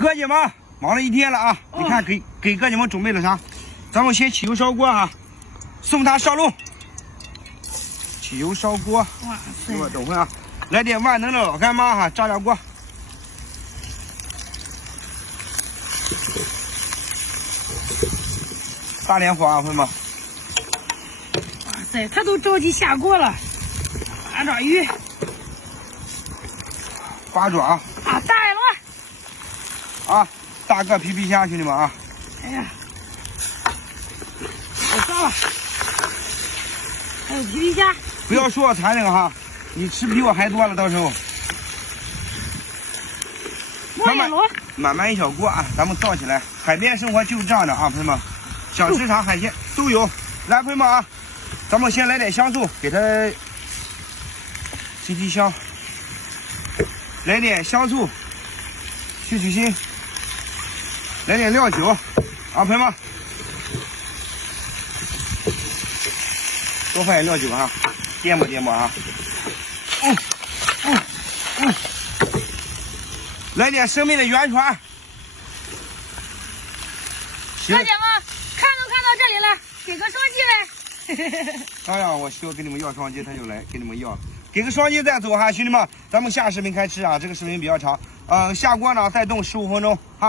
哥姐们忙了一天了啊！你看给哥姐们准备了啥？咱们先起油烧锅啊，送它上路。起油烧锅，哇塞！等会啊，来点万能的老干妈哈，炸炸锅。大连火啊，朋友们。哇塞，他都着急下锅了。八爪鱼，八爪啊，大海螺，啊，大个皮皮虾，兄弟们啊！哎呀，好烧了，还有皮皮虾。不要说我馋这个哈，你吃比我还多了，到时候。慢慢一小锅啊，咱们倒起来。海边生活就是这样的啊，朋友们，想吃啥海鲜都有。来，朋友们啊，咱们先来点香醋，给它提香。来点香醋，去腥。来点料酒，啊，朋友们，多放点料酒啊，颠簸颠簸啊。来点生命的原船。哥姐们，看都看到这里了，给个双击呗。当然，我需要跟你们要双击，他就来跟你们要，给个双击再走哈，兄弟们，咱们下视频开吃啊，这个视频比较长，下锅呢再冻15分钟哈。